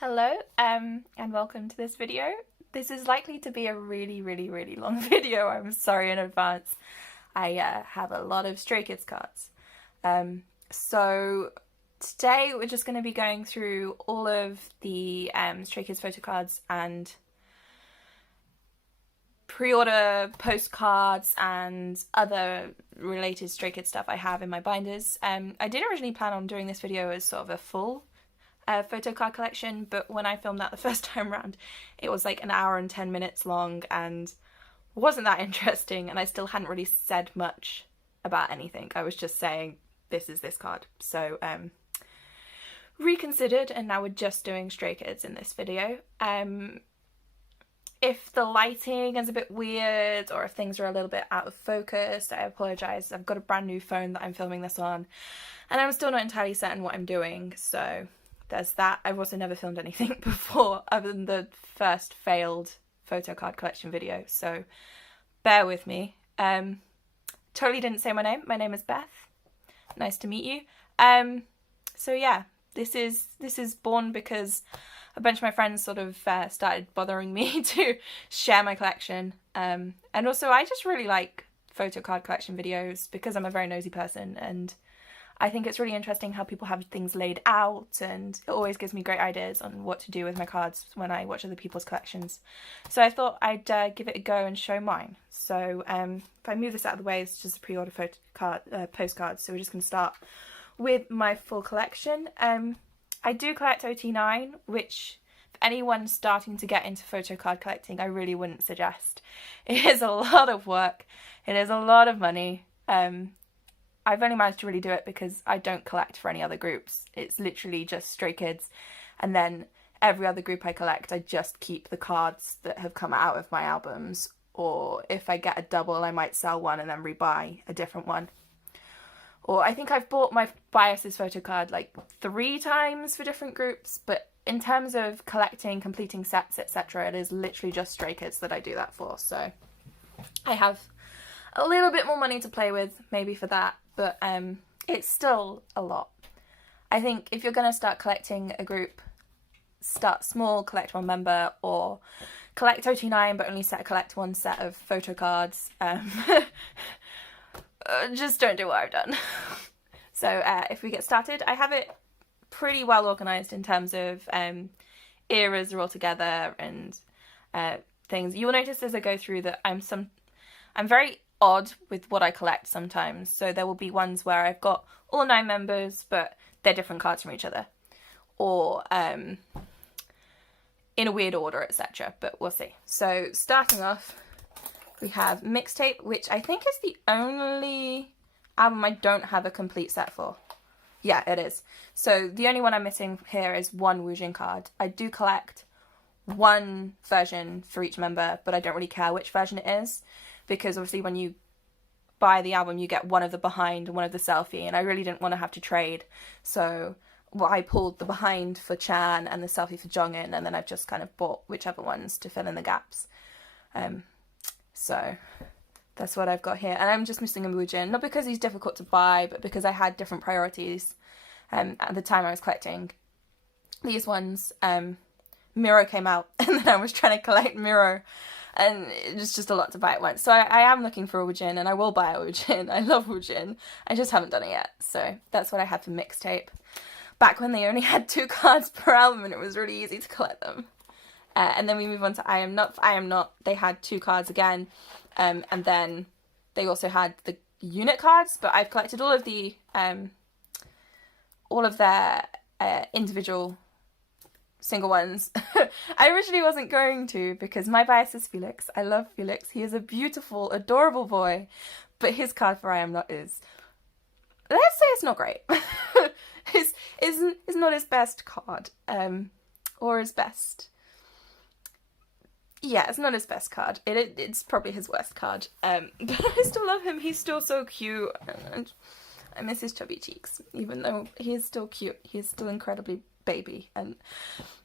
Hello, and welcome to this video. This is likely to be a really long video. I'm sorry in advance. I have a lot of Stray Kids cards. So today we're just going to be going through all of the Stray Kids photo cards and pre-order postcards and other related Stray Kids stuff I have in my binders. I did originally plan on doing this video as sort of a full photo card collection, but when I filmed that the first time around it was like an hour and 10 minutes long and wasn't that interesting, and I still hadn't really said much about anything. I was just saying this is this card. So reconsidered, and now we're just doing Stray Kids in this video. If the lighting is a bit weird or if things are a little bit out of focus, I apologise. I've got a brand new phone that I'm filming this on and I'm still not entirely certain what I'm doing, so there's that. I've also never filmed anything before other than the first failed photo card collection video, so bear with me. Totally didn't say my name. My name is Beth. Nice to meet you. So yeah, this is born because a bunch of my friends sort of started bothering me to share my collection, and also I just really like photo card collection videos because I'm a very nosy person, and I think it's really interesting how people have things laid out, and it always gives me great ideas on what to do with my cards when I watch other people's collections. So I thought I'd give it a go and show mine. So if I move this out of the way, it's just a pre-order photo card, postcard. So we're just going to start with my full collection. I do collect OT9, which for anyone starting to get into photo card collecting, I really wouldn't suggest. It is a lot of work. It is a lot of money. I've only managed to really do it because I don't collect for any other groups. It's literally just Stray Kids, and then every other group I collect, I just keep the cards that have come out of my albums, or if I get a double, I might sell one and then rebuy a different one. Or I think I've bought my Biases photo card like 3 times for different groups, but in terms of collecting, completing sets, etc., it is literally just Stray Kids that I do that for. So I have a little bit more money to play with maybe for that, but it's still a lot. I think if you're going to start collecting a group, start small, collect one member, or collect OT9 but only collect one set of photo cards. Just don't do what I've done. So if we get started, I have it pretty well organised in terms of eras are all together and things. You'll notice as I go through that I'm very odd with what I collect sometimes. So there will be ones where I've got all 9 members but they're different cards from each other, or in a weird order, etc. But we'll see. So starting off, we have Mixtape, which I think is the only album I don't have a complete set for. Yeah, it is. So the only one I'm missing here is one Woojin card. I do collect one version for each member, but I don't really care which version it is, because obviously when you buy the album you get one of the behind and one of the selfie, and I really didn't want to have to trade. So I pulled the behind for Chan and the selfie for Jongin, and then I've just kind of bought whichever ones to fill in the gaps. So that's what I've got here. And I'm just missing a Woojin, not because he's difficult to buy, but because I had different priorities at the time I was collecting these ones. Miro came out and then I was trying to collect Miro, and it was just a lot to buy at once. So I am looking for a Woojin, and I will buy a Woojin. I love Woojin. I just haven't done it yet. So that's what I had for Mixtape. Back when they only had 2 cards per album and it was really easy to collect them. And then we move on to I Am Not. For I Am Not, they had 2 cards again. And then they also had the unit cards, but I've collected all of their individual single ones. I originally wasn't going to, because my bias is Felix. I love Felix. He is a beautiful, adorable boy, but his card for I Am Not is, let's say it's not great. is not his best card, or his best. Yeah, it's not his best card. It's probably his worst card. But I still love him. He's still so cute, and I miss his chubby cheeks, even though he is still cute. He is still incredibly baby. And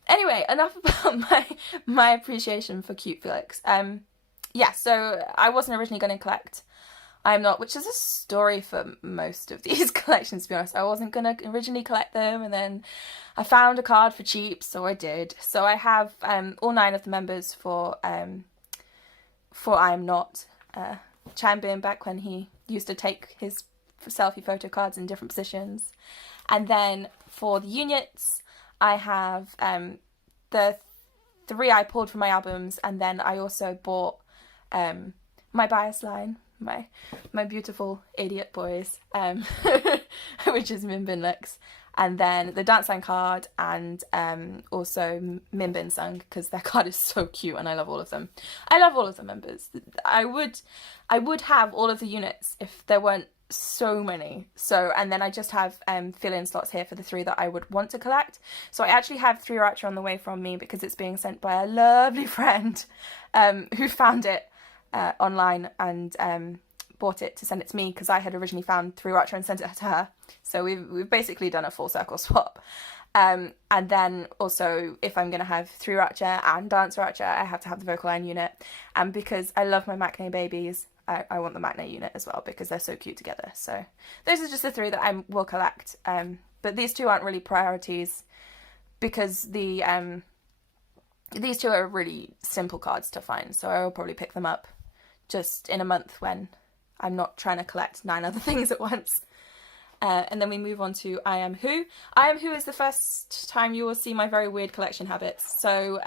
anyway, enough about my appreciation for cute Felix. Yeah, so I wasn't originally going to collect I'm Not, which is a story for most of these collections, to be honest. I wasn't going to originally collect them, and then I found a card for cheap, so I did. So I have all 9 of the members for I Am Not. Changbin, back when he used to take his selfie photo cards in different positions. And then for the units, I have the 3 I pulled from my albums, and then I also bought my bias line, my beautiful idiot boys, which is Minbin Lux, and then the dance line card, and also Minbin Sung, because their card is so cute and I love all of them. I love all of the members. I would have all of the units if there weren't so many. So, and then I just have fill-in slots here for the 3 that I would want to collect. So I actually have 3 Racha on the way from me because it's being sent by a lovely friend who found it online and bought it to send it to me, because I had originally found 3 Racha and sent it to her. So we've basically done a full circle swap. And then also, if I'm going to have 3 Racha and Dance Racha, I have to have the vocal line unit. And because I love my Maknae babies, I want the Maknae unit as well, because they're so cute together. So those are just the 3 that I will collect. But these 2 aren't really priorities, because these 2 are really simple cards to find. So I will probably pick them up just in a month when I'm not trying to collect 9 other things at once. And then we move on to I Am Who. I Am Who is the first time you will see my very weird collection habits. So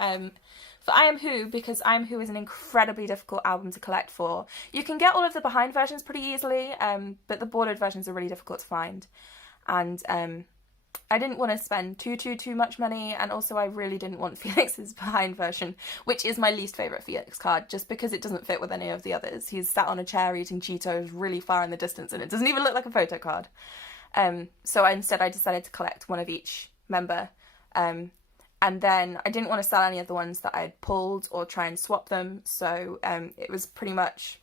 for I Am Who, because I Am Who is an incredibly difficult album to collect for, you can get all of the behind versions pretty easily, but the bordered versions are really difficult to find. And I didn't want to spend too much money, and also I really didn't want Felix's behind version, which is my least favourite Felix card, just because it doesn't fit with any of the others. He's sat on a chair eating Cheetos really far in the distance, and it doesn't even look like a photo card. So instead I decided to collect one of each member, and then I didn't want to sell any of the ones that I had pulled or try and swap them, so it was pretty much,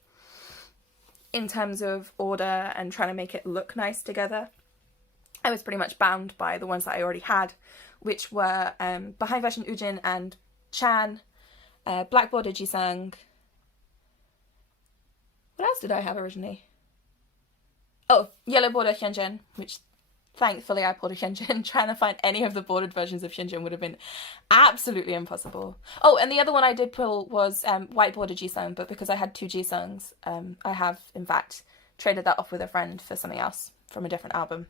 in terms of order and trying to make it look nice together, I was pretty much bound by the ones that I already had, which were behind version Ujin and Chan, black border Jisung. What else did I have originally? Oh, yellow border Hyunjin, which thankfully I pulled a Hyunjin. Trying to find any of the bordered versions of Hyunjin would have been absolutely impossible. Oh, and the other one I did pull was white border Jisung, but because I had 2 Jisungs, I have in fact traded that off with a friend for something else from a different album.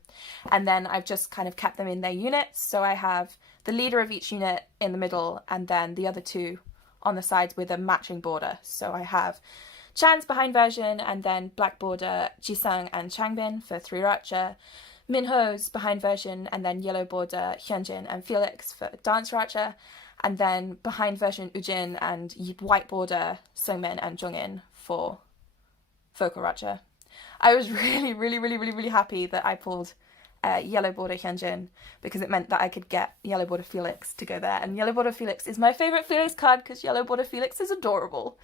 And then I've just kind of kept them in their units. So I have the leader of each unit in the middle, and then the other 2 on the sides with a matching border. So I have Chan's behind version, and then black border Jisung and Changbin for 3 Racha, Minho's behind version, and then yellow border Hyunjin and Felix for Dance Racha, and then behind version Ujin and white border Seungmin and Jongin for Vocal Racha. I was really happy that I pulled yellow border Hyunjin, because it meant that I could get yellow border Felix to go there. And yellow border Felix is my favourite Felix card, because yellow border Felix is adorable.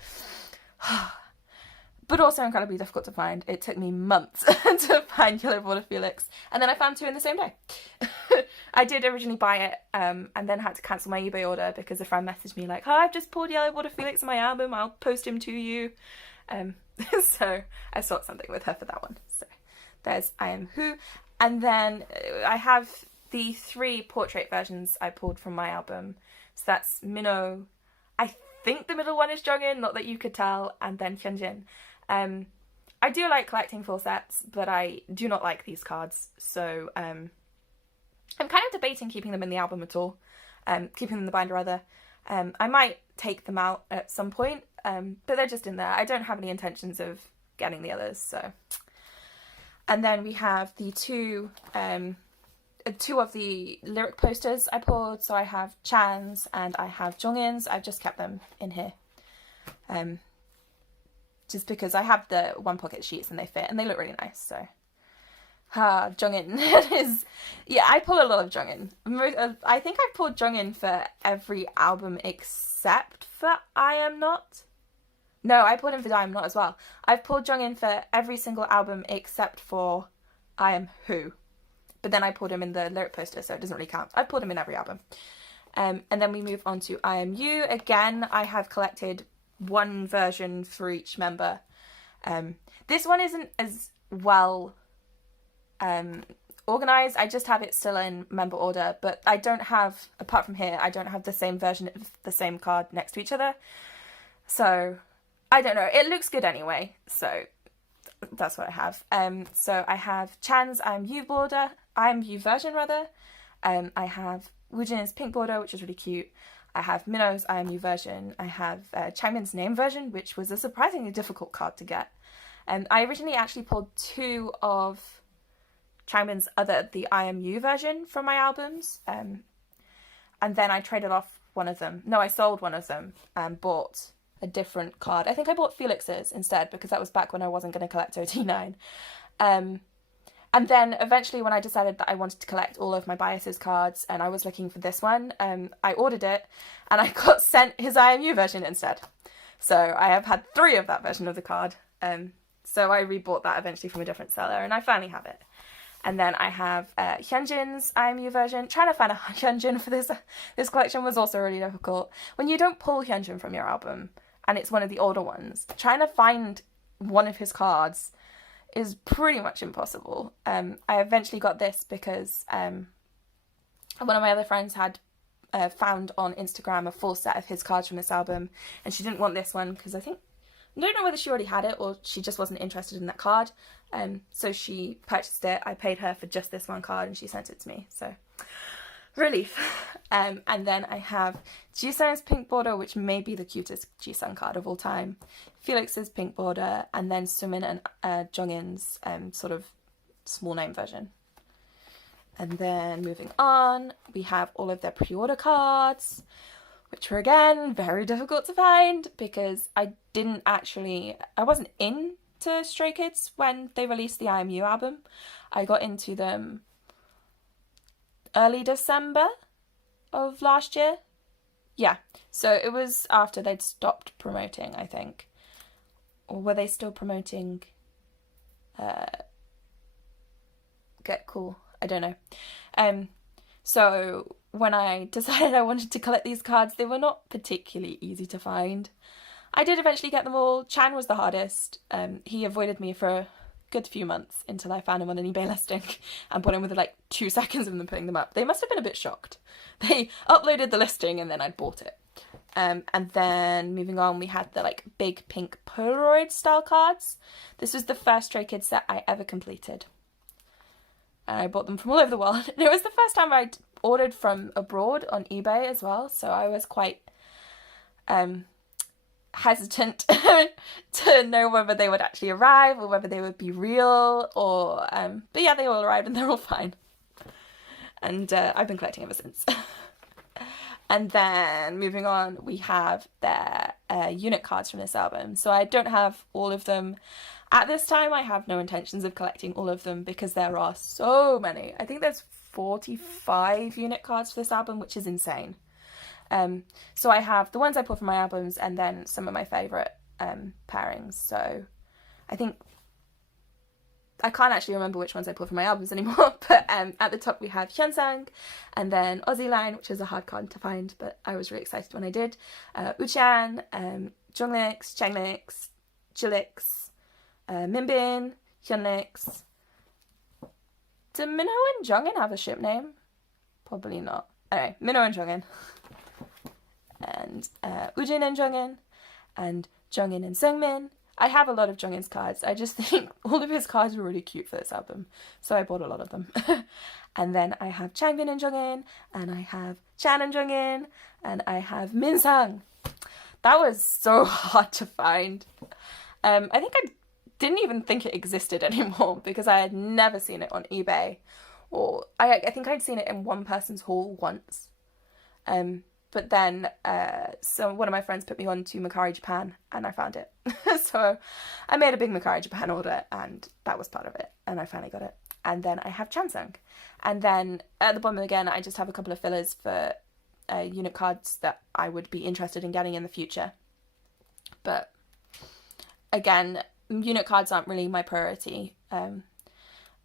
But also incredibly difficult to find. It took me months to find yellow border Felix, and then I found 2 in the same day. I did originally buy it, and then had to cancel my eBay order because a friend messaged me like, "Oh, I've just pulled yellow border Felix in my album, I'll post him to you." So I sought something with her for that one. So there's I Am Who. And then I have the 3 portrait versions I pulled from my album. So that's Minho, I think the middle one is Jongin, not that you could tell, and then Hyunjin. I do like collecting full sets, but I do not like these cards. So I'm kind of debating keeping them in the album at all. Keeping them in the binder rather. I might take them out at some point, but they're just in there. I don't have any intentions of getting the others, so. And then we have the 2 of the lyric posters I pulled. So I have Chan's and I have Jongin's. I've just kept them in here. Just because I have the 1 pocket sheets and they fit and they look really nice, so. Jongin is, yeah, I pull a lot of Jongin. I think I've pulled Jongin for every album except for I Am Not. No, I pulled him for I Am Not as well. I've pulled Jongin for every single album except for I Am Who. But then I pulled him in the lyric poster, so it doesn't really count. I've pulled him in every album. And then we move on to I Am You. Again, I have collected 1 version for each member. This one isn't as well organized. I just have it still in member order, but I don't have, apart from here, I don't have the same version of the same card next to each other. So I don't know. It looks good anyway. So that's what I have. So I have Chan's IMU version rather. I have Woojin's pink border, which is really cute. I have Minnow's IMU version. I have Changmin's name version, which was a surprisingly difficult card to get. I originally actually pulled 2 of Changmin's the IMU version from my albums. And then I traded off one of them. No, I sold one of them and bought a different card. I think I bought Felix's instead because that was back when I wasn't going to collect OT9. And then eventually when I decided that I wanted to collect all of my biases cards and I was looking for this one, I ordered it and I got sent his IMU version instead. So I have had 3 of that version of the card. So I rebought that eventually from a different seller and I finally have it. And then I have Hyunjin's IMU version. Trying to find a Hyunjin for this collection was also really difficult. When you don't pull Hyunjin from your album and it's one of the older ones, trying to find one of his cards is pretty much impossible. I eventually got this because one of my other friends had found on Instagram a full set of his cards from this album, and she didn't want this one because I don't know whether she already had it or she just wasn't interested in that card. So she purchased it. I paid her for just this one card and she sent it to me. So relief. And then I have Jisung's pink border, which may be the cutest Jisung card of all time. Felix's pink border, and then Sumin and Jonghyun's sort of small name version. And then moving on, we have all of their pre-order cards, which were again very difficult to find because I wasn't into Stray Kids when they released the IMU album. I got into them early December of last year. Yeah, so it was after they'd stopped promoting, I think. Or were they still promoting Get Cool? I don't know. So when I decided I wanted to collect these cards, they were not particularly easy to find. I did eventually get them all. Chan was the hardest. He avoided me for a good few months until I found him on an eBay listing and put him with like 2 seconds of them putting them up. They must have been a bit shocked. They uploaded the listing and then I'd bought it. And then moving on, we had the like big pink Polaroid style cards. This was the first Stray Kids set I ever completed. And I bought them from all over the world. And it was the first time I'd ordered from abroad on eBay as well. So I was quite hesitant to know whether they would actually arrive or whether they would be real or but yeah, they all arrived and they're all fine. And I've been collecting ever since. And then moving on, we have their unit cards from this album. So I don't have all of them. At this time, I have no intentions of collecting all of them because there are so many. I think there's 45 unit cards for this album, which is insane. So I have the ones I pulled from my albums and then some of my favourite pairings. So I think I can't actually remember which ones I pulled from my albums anymore, but at the top we have Hyunsang, and then Aussie Line, which is a hard card to find, but I was really excited when I did. Uchan, Jonglix, Changlix, Jilix, Minbin, Hyunlix. Do Minho and Jongin have a ship name? Probably not. Anyway, Minho and Jongin. And Ujin and Jongin, and Jongin and Seungmin. I have a lot of Jonghyun's cards. I just think all of his cards were really cute for this album, so I bought a lot of them. And then I have Changbin and Jonghyun, and I have Chan and Jonghyun, and I have Minsang. That was so hard to find. I think I didn't even think it existed anymore because I had never seen it on eBay, or I think I'd seen it in one person's haul once. But then one of my friends put me on to Mercari Japan and I found it. So I made a big Mercari Japan order and that was part of it. And I finally got it. And then I have Chansung. And then at the bottom again, I just have a couple of fillers for unit cards that I would be interested in getting in the future. But again, unit cards aren't really my priority.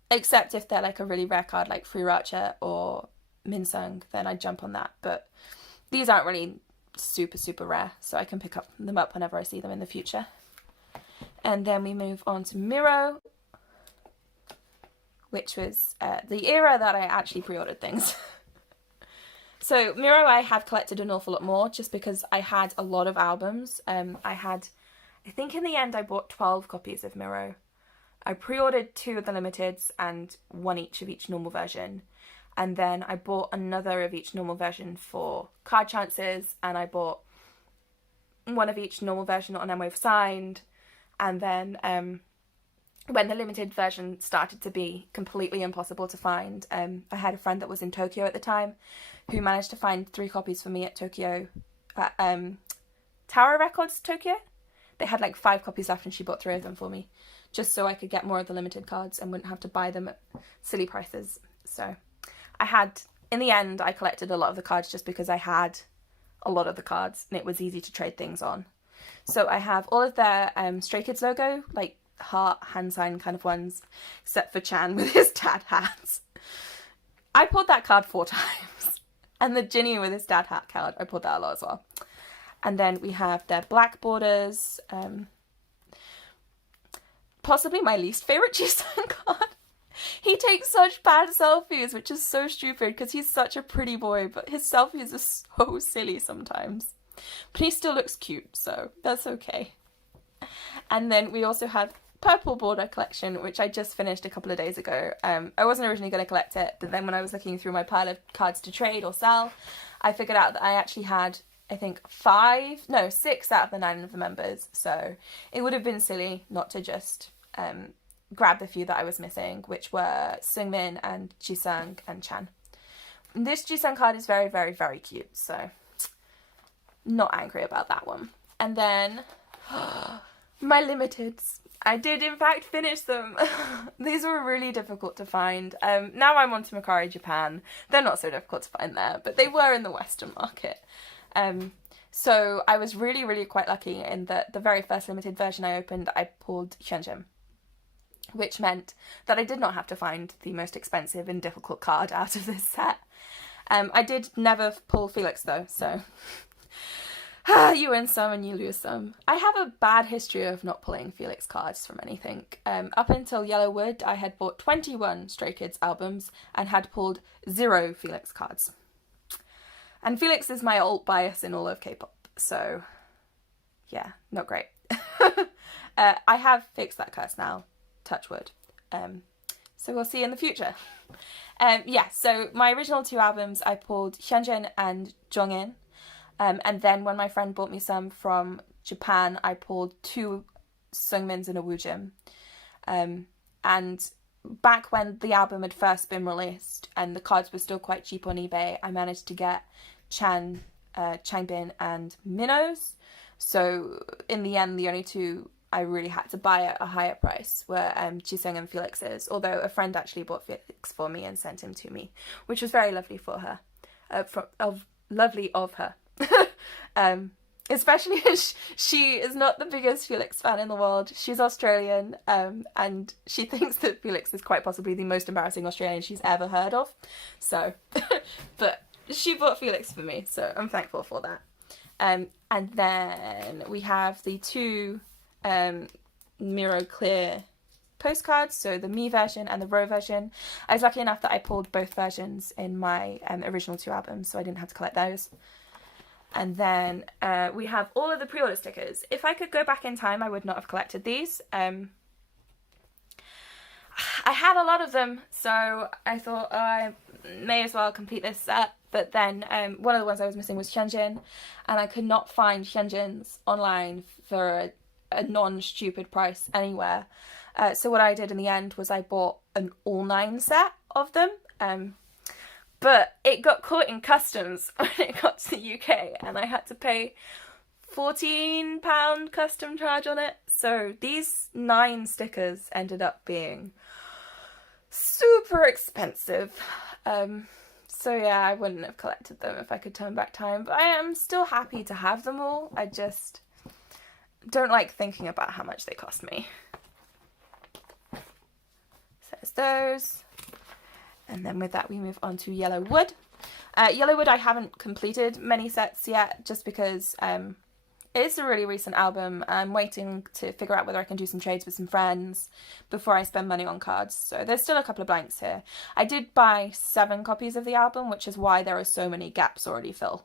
Except if they're like a really rare card like Freeracha or Minsung, then I'd jump on that. But these aren't really super rare, so I can pick them up whenever I see them in the future. And then we move on to Miro, which was the era that I actually pre-ordered things. So Miro I have collected an awful lot more just because I had a lot of albums. I think in the end I bought 12 copies of Miro. I pre-ordered 2 of the limiteds and 1 each of each normal version. And then I bought another of each normal version for card chances, and I bought 1 of each normal version on MO signed. And then when the limited version started to be completely impossible to find, I had a friend that was in Tokyo at the time who managed to find 3 copies for me at Tokyo, Tower Records Tokyo. They had like 5 copies left and she bought 3 of them for me, just so I could get more of the limited cards and wouldn't have to buy them at silly prices. So in the end, I collected a lot of the cards just because I had a lot of the cards and it was easy to trade things on. So I have all of their Stray Kids logo, like heart, hand sign kind of ones, except for Chan with his dad hats. I pulled that card 4 times. And the Ginny with his dad hat card, I pulled that a lot as well. And then we have their black borders. Possibly my least favourite Jisun card. He takes such bad selfies, which is so stupid because he's such a pretty boy, but his selfies are so silly sometimes. But he still looks cute, so that's okay. And then we also have purple border collection, which I just finished a couple of days ago. I wasn't originally going to collect it, but then when I was looking through my pile of cards to trade or sell, I figured out that I actually had, I think, 6 out of the 9 of the members, so it would have been silly not to just grab the few that I was missing, which were Seungmin and Jisung and Chan. This Jisung card is very, very, very cute, so not angry about that one. And then my limiteds. I did in fact finish them. These were really difficult to find. Now I'm on to Mercari Japan. They're not so difficult to find there, but they were in the Western market. So I was really, really quite lucky in that the very first limited version I opened, I pulled Hyunjin, which meant that I did not have to find the most expensive and difficult card out of this set. I did never pull Felix though, so you win some and you lose some. I have a bad history of not pulling Felix cards from anything. Up until Yellowwood, I had bought 21 Stray Kids albums and had pulled 0 Felix cards. And Felix is my alt bias in all of K-pop, so yeah, not great. I have fixed that curse now, touch wood. So we'll see in the future. So my original 2 albums, I pulled Hyunjin and Jongin. And then when my friend bought me some from Japan, I pulled 2 Seungmins and a Woojim. And back when the album had first been released and the cards were still quite cheap on eBay, I managed to get Chan, Changbin and Minnows. So in the end, the only 2 I really had to buy at a higher price were Jisung and Felix's, although a friend actually bought Felix for me and sent him to me, which was very lovely for her. Lovely of her. Especially as she is not the biggest Felix fan in the world. She's Australian, and she thinks that Felix is quite possibly the most embarrassing Australian she's ever heard of. So, but she bought Felix for me, so I'm thankful for that. And then we have the 2 Miro Clear postcards, so the Me version and the Ro version. I was lucky enough that I pulled both versions in my original 2 albums, so I didn't have to collect those. And then we have all of the pre-order stickers. If I could go back in time, I would not have collected these. I had a lot of them, so I thought I may as well complete this set. But then one of the ones I was missing was Hyunjin, and I could not find Hyunjins online for a non-stupid price anywhere. So what I did in the end was I bought an all 9 set of them. But it got caught in customs when it got to the UK and I had to pay £14 custom charge on it. So these 9 stickers ended up being super expensive. So yeah, I wouldn't have collected them if I could turn back time. But I am still happy to have them all. I just don't like thinking about how much they cost me. So there's those. And then with that we move on to Yellowwood. Yellowwood I haven't completed many sets yet just because It's a really recent album. I'm waiting to figure out whether I can do some trades with some friends before I spend money on cards. So there's still a couple of blanks here. I did buy 7 copies of the album, which is why there are so many gaps already filled.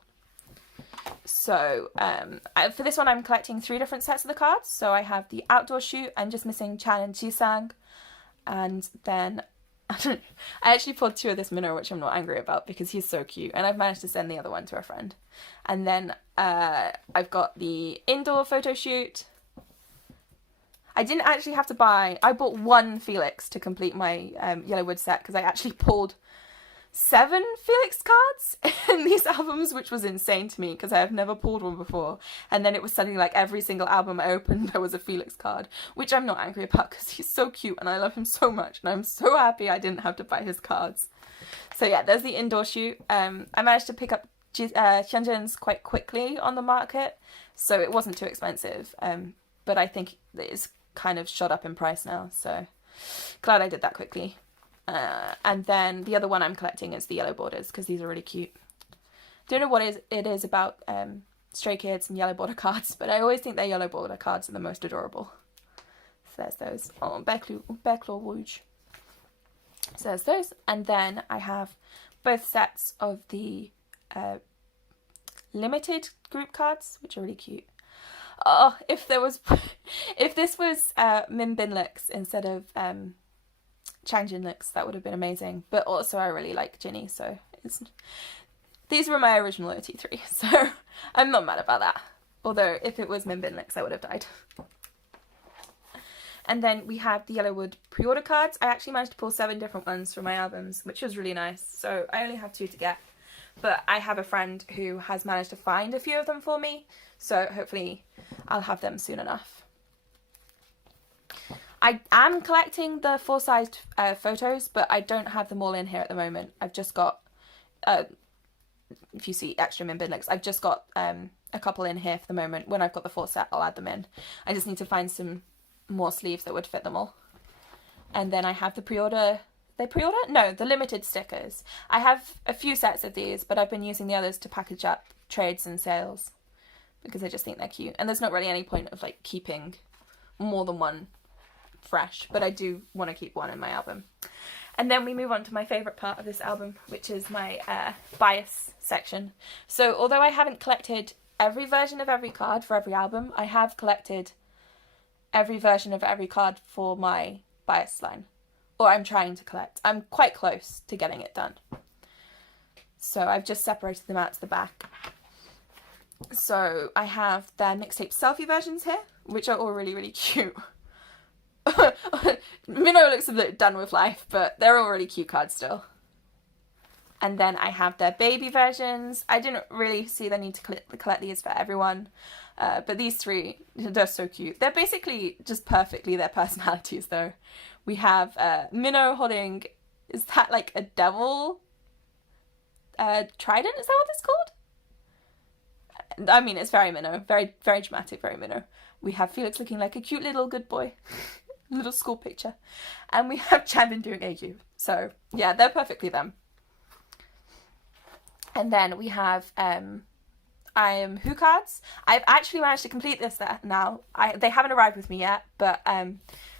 So for this one, I'm collecting 3 different sets of the cards. So I have the outdoor shoot. I'm just missing Chan and Jisang. And then I actually pulled 2 of this Minnow, which I'm not angry about because he's so cute. And I've managed to send the other one to a friend. And then I've got the indoor photo shoot. I didn't actually have to buy... I bought 1 Felix to complete my Yellowwood set because I actually pulled 7 Felix cards in these albums, which was insane to me because I have never pulled one before. And then it was suddenly like every single album I opened there was a Felix card, which I'm not angry about because he's so cute and I love him so much and I'm so happy I didn't have to buy his cards. So yeah, there's the indoor shoot. I managed to pick up Shenzhen's quite quickly on the market, so it wasn't too expensive. But I think it's kind of shot up in price now, so glad I did that quickly. And then the other one I'm collecting is the yellow borders because these are really cute. Don't know what it is about Stray Kids and yellow border cards, but I always think their yellow border cards are the most adorable. So there's those. Oh, Beclaw Rouge. So there's those. And then I have both sets of the limited group cards, which are really cute. Oh, if this was Min Bin Lix instead of Changjin Lix, that would have been amazing. But also I really like Jinny, so these were my original OT3, so I'm not mad about that. Although if it was Min Bin Lix, I would have died. And then we have the Yellowwood pre-order cards. I actually managed to pull 7 different ones from my albums, which was really nice. So I only have 2 to get. But I have a friend who has managed to find a few of them for me, so hopefully I'll have them soon enough. I am collecting the full-sized photos, but I don't have them all in here at the moment. I've just got, if you see extra Min Bin Lix, I've just got a couple in here for the moment. When I've got the full set, I'll add them in. I just need to find some more sleeves that would fit them all. And then I have the pre-order... They pre-order? No, the limited stickers. I have a few sets of these, but I've been using the others to package up trades and sales because I just think they're cute. And there's not really any point of like keeping more than one fresh, but I do want to keep one in my album. And then we move on to my favourite part of this album, which is my bias section. So although I haven't collected every version of every card for every album, I have collected every version of every card for my bias line. Or I'm trying to collect. I'm quite close to getting it done. So I've just separated them out to the back. So I have their mixtape selfie versions here, which are all really, really cute. Minnow looks a bit done with life, but they're all really cute cards still. And then I have their baby versions. I didn't really see the need to collect these for everyone. But these 3, they're so cute. They're basically just perfectly their personalities though. We have Minnow holding, is that like a devil trident? Is that what it's called? I mean, it's very Minnow. Very, very dramatic, very Minnow. We have Felix looking like a cute little good boy. Little school picture. And we have Chanbin doing AU. So, yeah, they're perfectly them. And then we have I Am Who cards. I've actually managed to complete this now. They haven't arrived with me yet, but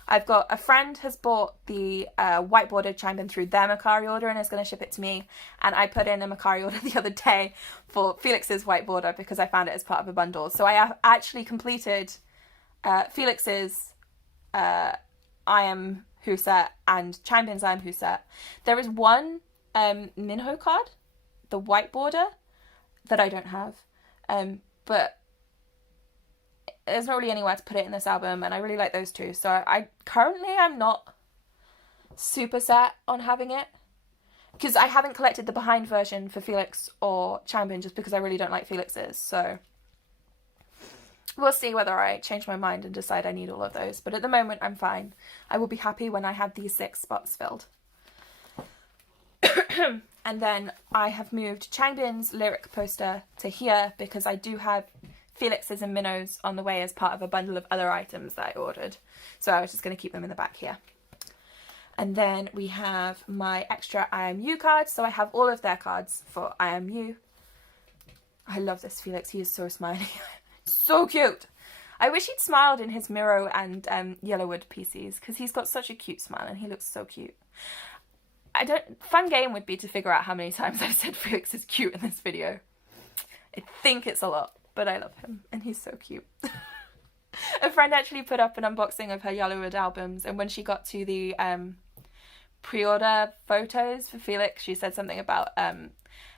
I've got a friend has bought the white border Chanbin through their Macari order and is going to ship it to me. And I put in a Macari order the other day for Felix's white border because I found it as part of a bundle. So I have actually completed Felix's I Am Who set and Chanbin's I Am Who set. There is one Minho card, the white border, that I don't have. But there's not really anywhere to put it in this album, and I really like those 2. So I'm not super set on having it because I haven't collected the behind version for Felix or Chanbin just because I really don't like Felix's. So we'll see whether I change my mind and decide I need all of those. But at the moment, I'm fine. I will be happy when I have these 6 spots filled. And then I have moved Changbin's lyric poster to here because I do have Felix's and Minnow's on the way as part of a bundle of other items that I ordered. So I was just going to keep them in the back here. And then we have my extra I Am You cards. So I have all of their cards for I Am You. I love this Felix. He is so smiley. so cute. I wish he'd smiled in his Miro and Yellowwood PCs, because he's got such a cute smile and he looks so cute. Fun game would be to figure out how many times I've said Felix is cute in this video. I think it's a lot, but I love him and he's so cute. A friend actually put up an unboxing of her Yellowwood albums, and when she got to the pre-order photos for Felix, she said something about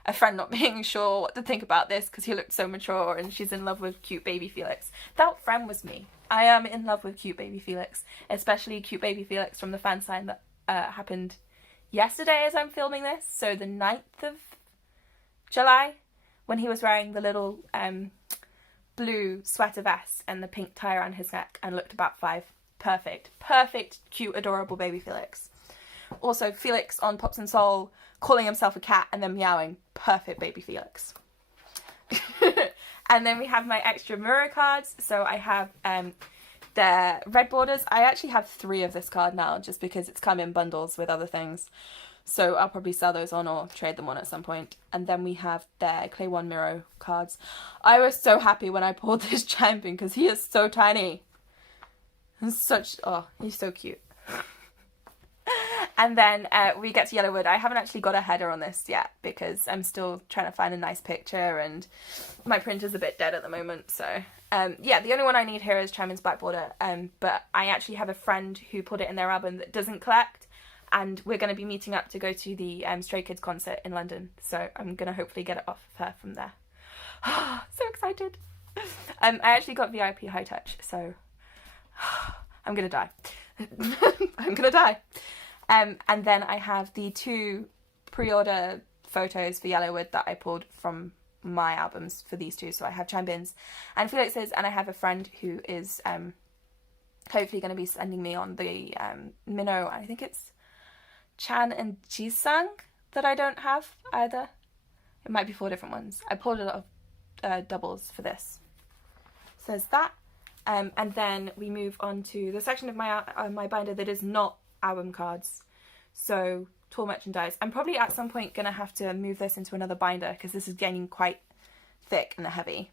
a friend not being sure what to think about this because he looked so mature, and she's in love with cute baby Felix. That friend was me. I am in love with cute baby Felix, especially cute baby Felix from the fan sign that happened yesterday as I'm filming this, so the 9th of July, when he was wearing the little blue sweater vest and the pink tie around his neck and looked about 5. Perfect, cute, adorable baby Felix. Also, Felix on Pops and Soul calling himself a cat and then meowing. Perfect baby Felix. And then we have my extra Miro cards. So I have the red borders. I actually have 3 of this card now just because it's come in bundles with other things. So I'll probably sell those on or trade them on at some point. And then we have the Clay One Miro cards. I was so happy when I pulled this champion because he is so tiny. And he's so cute. And then we get to Yellowwood. I haven't actually got a header on this yet because I'm still trying to find a nice picture and my printer's a bit dead at the moment. So yeah, the only one I need here is Champion's Black Border. But I actually have a friend who put it in their album that doesn't collect. And we're going to be meeting up to go to the Stray Kids concert in London. So I'm going to hopefully get it off of her from there. So excited. I actually got VIP high touch, so I'm going to die. I'm going to die. And then I have the 2 pre-order photos for Yellowwood that I pulled from my albums for these 2. So I have Chanbin's and Felix's, and I have a friend who is hopefully going to be sending me on the Minnow, I think it's Chan and Jisung that I don't have either. It might be 4 different ones. I pulled a lot of doubles for this. So there's that. And then we move on to the section of my binder that is not album cards. So tour merchandise. I'm probably at some point going to have to move this into another binder because this is getting quite thick and heavy.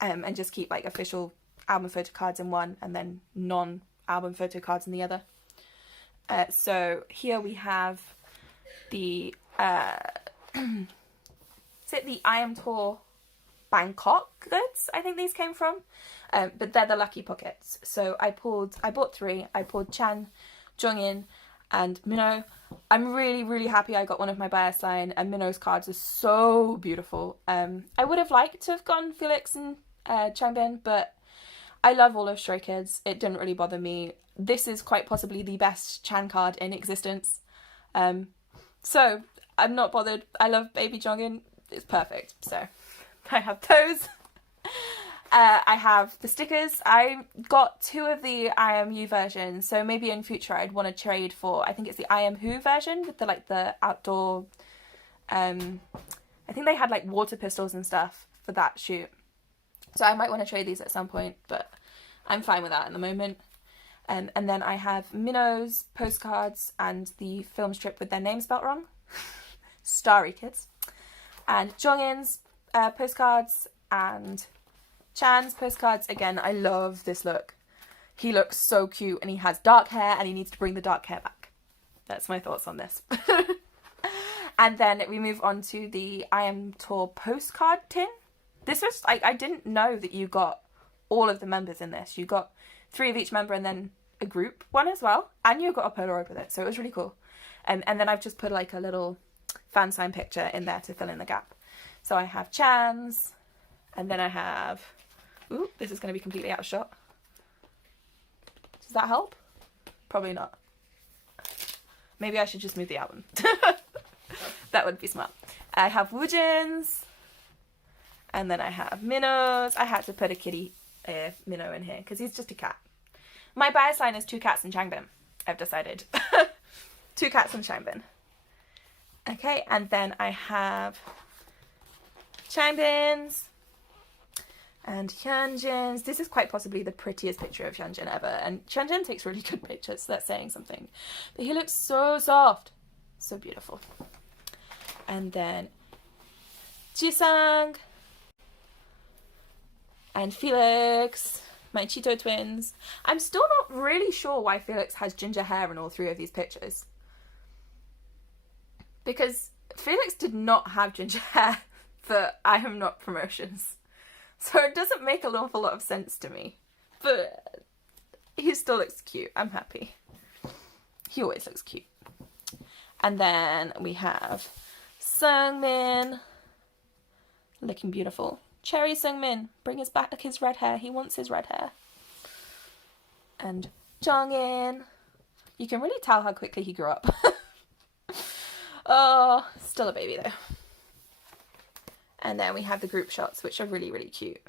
And just keep like official album photo cards in one and then non-album photo cards in the other. So here we have the is it the I Am Tour Bangkok goods? I think these came from, but they're the lucky pockets. So I bought 3. I pulled Chan, Jongin, and Minho. I'm really happy I got one of my bias line, and Minho's cards are so beautiful. I would have liked to have gone Felix and Changbin, but I love all of Stray Kids. It didn't really bother me. This is quite possibly the best Chan card in existence. So I'm not bothered. I love Baby Jongin. It's perfect. So I have those. I have the stickers. I got 2 of the I Am You versions. So maybe in future I'd want to trade for, I think it's the I Am Who version with the outdoor, I think they had like water pistols and stuff for that shoot. So I might want to trade these at some point, but I'm fine with that at the moment. And then I have Minho's postcards and the film strip with their name spelt wrong. Starry Kids. And Jongin's postcards and Chan's postcards. Again, I love this look. He looks so cute and he has dark hair and he needs to bring the dark hair back. That's my thoughts on this. And then we move on to the I Am Tour postcard tin. This was, I didn't know that you got all of the members in this. You got 3 of each member and then a group one as well. And you got a Polaroid with it. So it was really cool. And then I've just put like a little fan sign picture in there to fill in the gap. So I have Chan's. And then I have... Ooh, this is going to be completely out of shot. Does that help? Probably not. Maybe I should just move the album. That would be smart. I have Woojin's. And then I have Minho's. I had to put a kitty Minho in here because he's just a cat. My bias line is 2 cats and Changbin. I've decided. 2 cats and Changbin. Okay, and then I have Changbin's and Hyunjin's. This is quite possibly the prettiest picture of Hyunjin ever. And Hyunjin takes really good pictures, so that's saying something. But he looks so soft. So beautiful. And then Jisung. I And Felix, my Cheeto twins. I'm still not really sure why Felix has ginger hair in all 3 of these pictures. Because Felix did not have ginger hair for I Am Not promotions. So it doesn't make an awful lot of sense to me. But he still looks cute. I'm happy. He always looks cute. And then we have Seungmin. Looking beautiful. Cherry Seungmin. Bring us back his red hair. He wants his red hair. And Jongin. You can really tell how quickly he grew up. Oh, still a baby though. And then we have the group shots, which are really, really cute.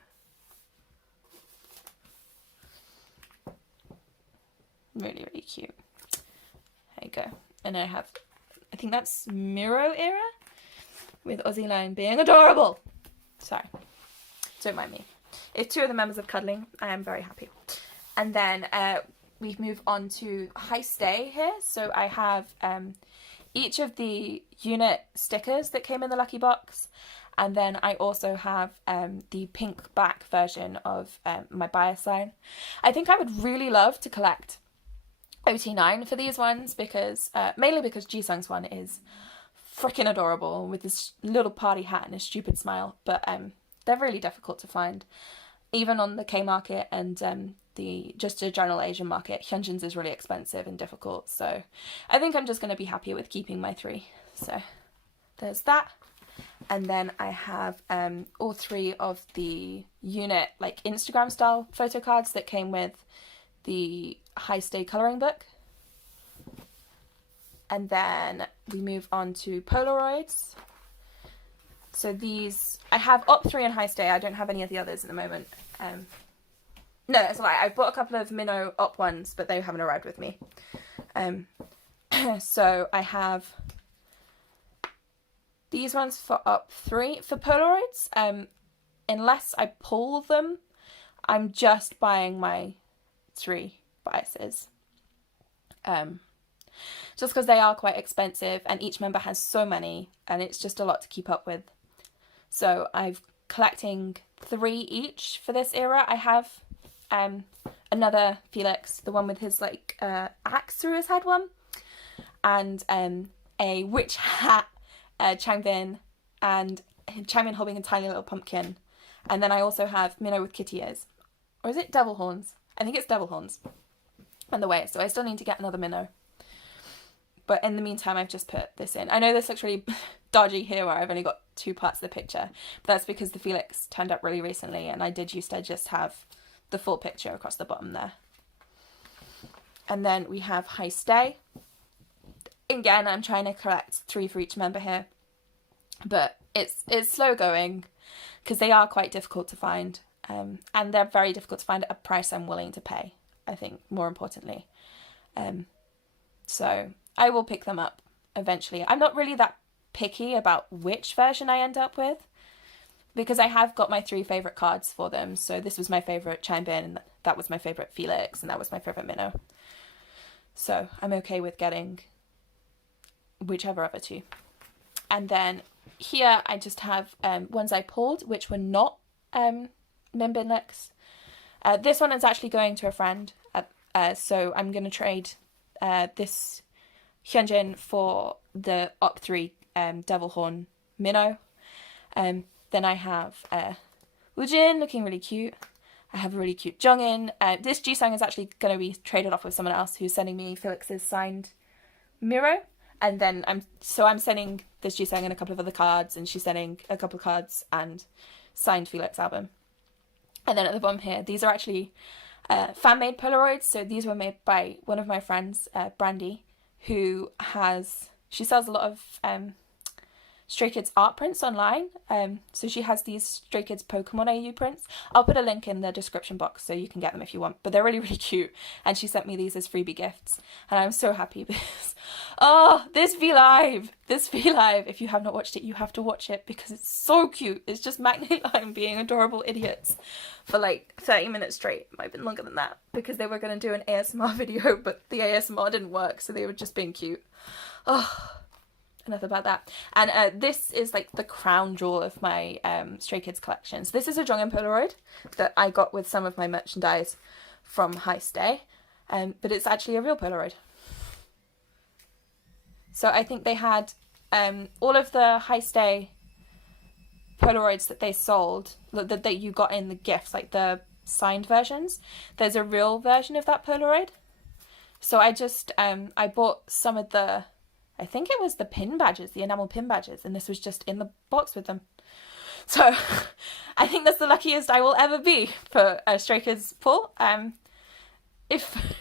Really, really cute. There you go. And I think that's Miro era with Ozzy Line being adorable. Sorry. Don't mind me. If 2 of the members are cuddling, I am very happy. And then we move on to High Stay here. So I have each of the unit stickers that came in the lucky box. And then I also have the pink back version of my bias line. I think I would really love to collect OT9 for these ones because, mainly because Jisung's one is freaking adorable with this little party hat and a stupid smile. But they're really difficult to find. Even on the K market and just a general Asian market, Hyunjin's is really expensive and difficult. So I think I'm just going to be happy with keeping my 3. So there's that. And then I have all 3 of the unit, like Instagram style photo cards that came with the High Stay colouring book. And then we move on to Polaroids. So these, I have Op 3 and High Stay. I don't have any of the others at the moment. No, it's a lie. I bought a couple of Minnow Op ones, but they haven't arrived with me. So I have these ones for Op 3. For Polaroids, unless I pull them, I'm just buying my 3 biases. Just because they are quite expensive and each member has so many and it's just a lot to keep up with. So I'm collecting 3 each for this era. I have another Felix, the one with his like axe through his head one, and a witch hat Changbin, and Changbin holding a tiny little pumpkin. And then I also have Minnow with kitty ears. Or is it devil horns? I think it's devil horns on the way, so I still need to get another Minnow. But in the meantime, I've just put this in. I know this looks really dodgy here where I've only got 2 parts of the picture, but that's because the Felix turned up really recently and I did used to just have the full picture across the bottom there. And then we have High Stay. Again, I'm trying to collect 3 for each member here, but it's slow going because they are quite difficult to find, and they're very difficult to find at a price I'm willing to pay, I think, more importantly. So I will pick them up eventually. I'm not really that picky about which version I end up with because I have got my 3 favourite cards for them. So this was my favourite Changbin, that was my favourite Felix, and that was my favourite Minnow. So I'm okay with getting whichever other 2. And then here I just have ones I pulled which were not Minbin Lex. This one is actually going to a friend, so I'm going to trade this Hyunjin for the Op 3 Devil Horn Minnow. Then I have Woojin looking really cute. I have a really cute Jongin. This Jisung is actually going to be traded off with someone else who's sending me Felix's signed Miro. And then I'm sending this Jisung and a couple of other cards, and she's sending a couple of cards and signed Felix album. And then at the bottom here, these are actually fan-made Polaroids. So these were made by one of my friends, Brandy, who she sells a lot of Stray Kids art prints online. So she has these Stray Kids Pokemon AU prints. I'll put a link in the description box so you can get them if you want. But they're really, really cute. And she sent me these as freebie gifts. And I'm so happy because, this V Live, if you have not watched it, you have to watch it because it's so cute. It's just Magnet Line being adorable idiots for like 30 minutes straight. It might have been longer than that because they were going to do an ASMR video, but the ASMR didn't work. So they were just being cute. enough about that. And this is like the crown jewel of my Stray Kids collection. So this is a Jongin Polaroid that I got with some of my merchandise from High Stay, but it's actually a real Polaroid. So I think they had all of the High Stay Polaroids that they sold, that you got in the gifts, like the signed versions. There's a real version of that Polaroid. So I just I bought some of the, I think it was the pin badges, the enamel pin badges, and this was just in the box with them. So I think that's the luckiest I will ever be for a Stray Kids pull. If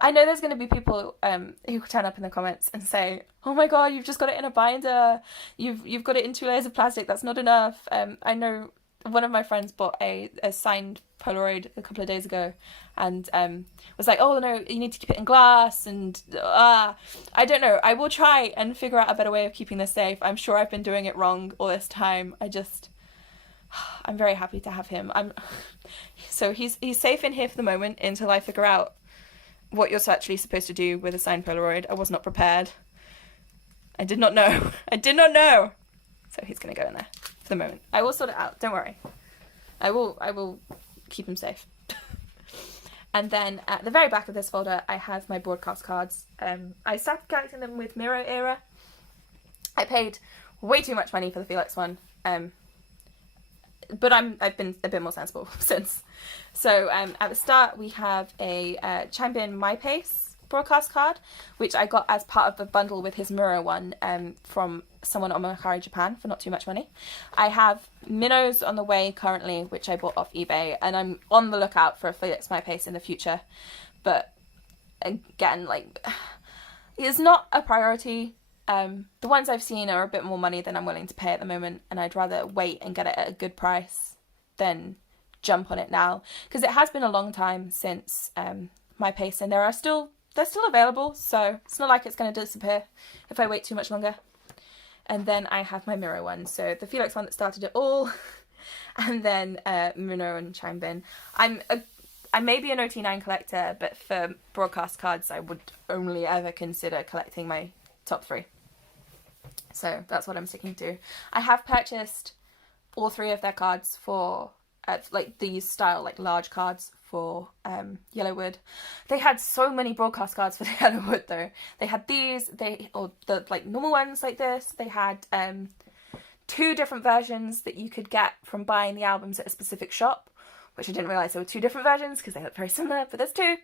I know there's going to be people who turn up in the comments and say, "Oh my god, you've just got it in a binder. You've got it in 2 layers of plastic. That's not enough." I know one of my friends bought a signed Polaroid a couple of days ago, and was like, "Oh no, you need to keep it in glass." And I don't know. I will try and figure out a better way of keeping this safe. I'm sure I've been doing it wrong all this time. I'm very happy to have him. So he's safe in here for the moment until I figure out what you're actually supposed to do with a signed Polaroid. I was not prepared. I did not know. So he's gonna go in there for the moment. I will sort it out. Don't worry. I will keep him safe. And then at the very back of this folder, I have my broadcast cards. I started collecting them with Miro era. I paid way too much money for the Felix one. But I've been a bit more sensible since. So at the start we have a Changbin My Pace broadcast card, which I got as part of a bundle with his Miro one from someone on Mercari Japan for not too much money. I have Minnows on the way currently, which I bought off eBay, and I'm on the lookout for a Felix My Pace in the future. But again, like, it's not a priority. The ones I've seen are a bit more money than I'm willing to pay at the moment, and I'd rather wait and get it at a good price than jump on it now, because it has been a long time since My Pace, and they're still available, so it's not like it's going to disappear if I wait too much longer. And then I have my Miro one, so the Felix one that started it all, and then Miro and Changbin. I may be an OT9 collector, but for broadcast cards I would only ever consider collecting my top 3. So that's what I'm sticking to. I have purchased all 3 of their cards for like these style, like large cards for Yellowwood. They had so many broadcast cards for the Yellowwood though. They had these, or the like normal ones like this. They had 2 different versions that you could get from buying the albums at a specific shop, which I didn't realise there were 2 different versions because they look very similar, but there's 2.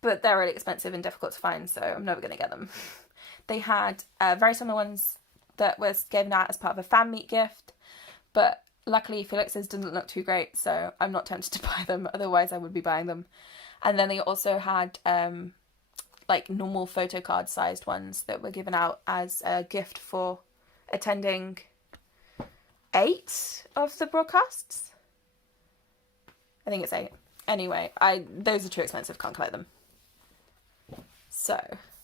But they're really expensive and difficult to find, so I'm never going to get them. They had very similar ones that was given out as part of a fan meet gift, but luckily Felix's didn't look too great, so I'm not tempted to buy them, otherwise I would be buying them. And then they also had like normal Photocard sized ones that were given out as a gift for attending 8 of the broadcasts. I think it's 8. Anyway, those are too expensive, can't collect them. So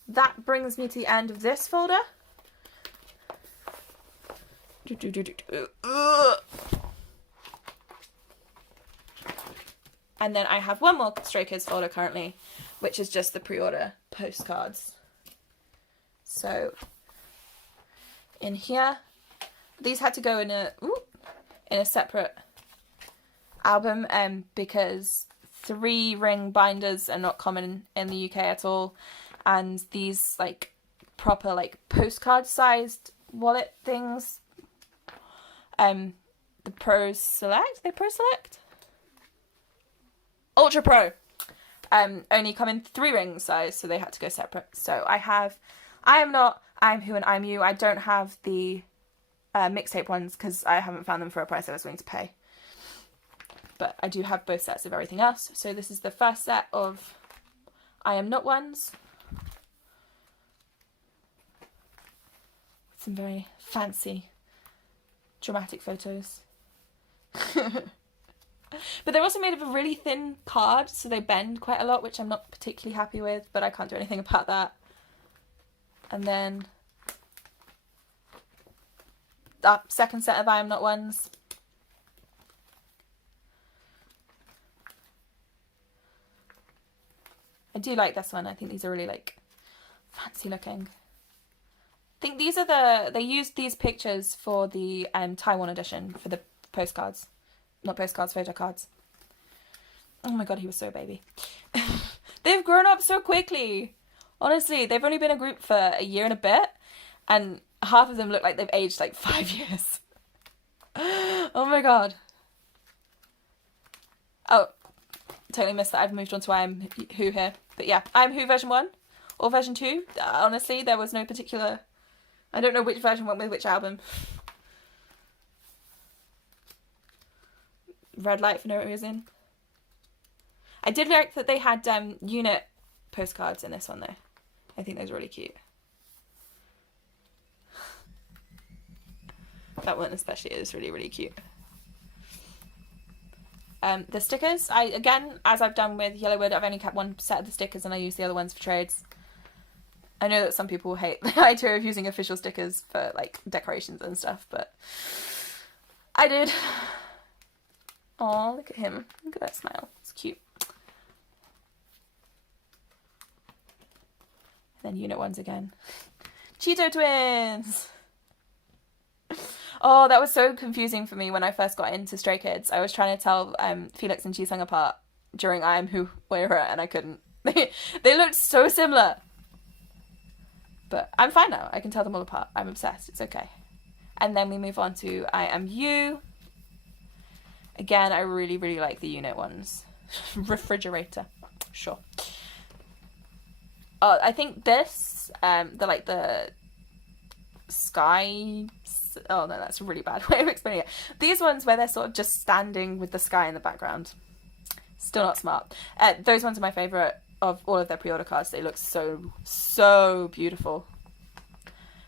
that brings me to the end of this folder. And then I have one more Stray Kids folder currently, which is just the pre-order postcards. So in here, these had to go in a separate album because 3-ring binders are not common in the UK at all, and these like proper like postcard sized wallet things, the Pro Select, Ultra Pro, only come in 3-ring size, so they had to go separate. So I have I Am Not, I'm Who and I'm You. I don't have the mixtape ones because I haven't found them for a price I was willing to pay. But I do have both sets of everything else. So this is the first set of I Am Not ones. Some very fancy, dramatic photos. But they're also made of a really thin card, so they bend quite a lot, which I'm not particularly happy with, but I can't do anything about that. And then that second set of I Am Not ones. I do like this one. I think these are really like fancy looking. think these are they used these pictures for the Taiwan edition for the postcards. Not postcards, photo cards. Oh my god, he was so baby. They've grown up so quickly. Honestly, they've only been a group for a year and a bit, and half of them look like they've aged like 5 years. Oh my god. Oh, totally missed that. I've moved on to I Am Who here. But yeah, I Am Who version 1 or version 2. Honestly, there was no particular... I don't know which version went with which album. Red Light for no reason. I did like that they had unit postcards in this one though. I think those are really cute. That one especially is really, really cute. The stickers, again, as I've done with Yellowwood, I've only kept one set of the stickers and I use the other ones for trades. I know that some people hate the idea of using official stickers for like decorations and stuff, but I did. Oh, look at him. Look at that smile. It's cute. And then unit ones again. Cheeto twins! Oh, that was so confusing for me when I first got into Stray Kids. I was trying to tell Felix and Jisung apart during I Am Who Weira and I couldn't. They looked so similar. But I'm fine now. I can tell them all apart. I'm obsessed. It's okay. And then we move on to I Am You. Again, I really, really like the unit ones. Refrigerator. Sure. I think this, the sky... Oh no, that's a really bad way of explaining it. These ones where they're sort of just standing with the sky in the background. Still not smart. Those ones are my favourite of all of their pre-order cards. They look so, so beautiful.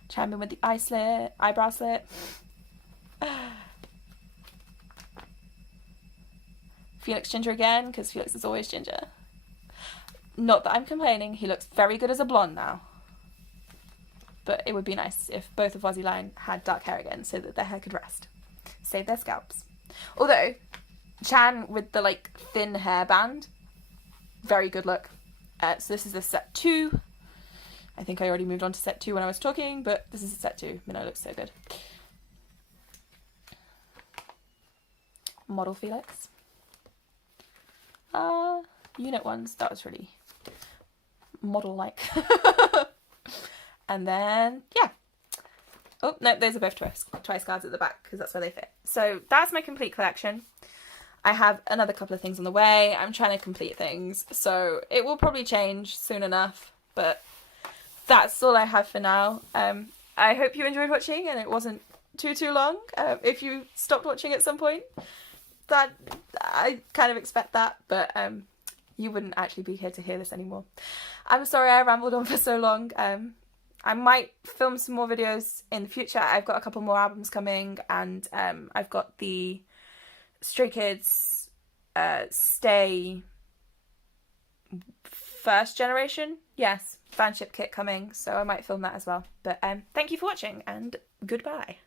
Champion with the eyebrow slit. Felix Ginger again, because Felix is always ginger. Not that I'm complaining. He looks very good as a blonde now. But it would be nice if both of Aussie Line had dark hair again so that their hair could rest. Save their scalps. Although, Chan with the like thin hairband, very good look. So this is the set 2. I think I already moved on to set 2 when I was talking, but this is set 2. Minnow looks so good. Model Felix. Unit ones. That was really model-like. And then, yeah. Oh, no, those are both twice cards at the back because that's where they fit. So that's my complete collection. I have another couple of things on the way. I'm trying to complete things, so it will probably change soon enough, but that's all I have for now. I hope you enjoyed watching and it wasn't too long. If you stopped watching at some point, that I kind of expect that, but you wouldn't actually be here to hear this anymore. I'm sorry I rambled on for so long. I might film some more videos in the future. I've got a couple more albums coming, and I've got the Stray Kids Stay first generation, yes, fanship kit coming, so I might film that as well. But thank you for watching, and goodbye.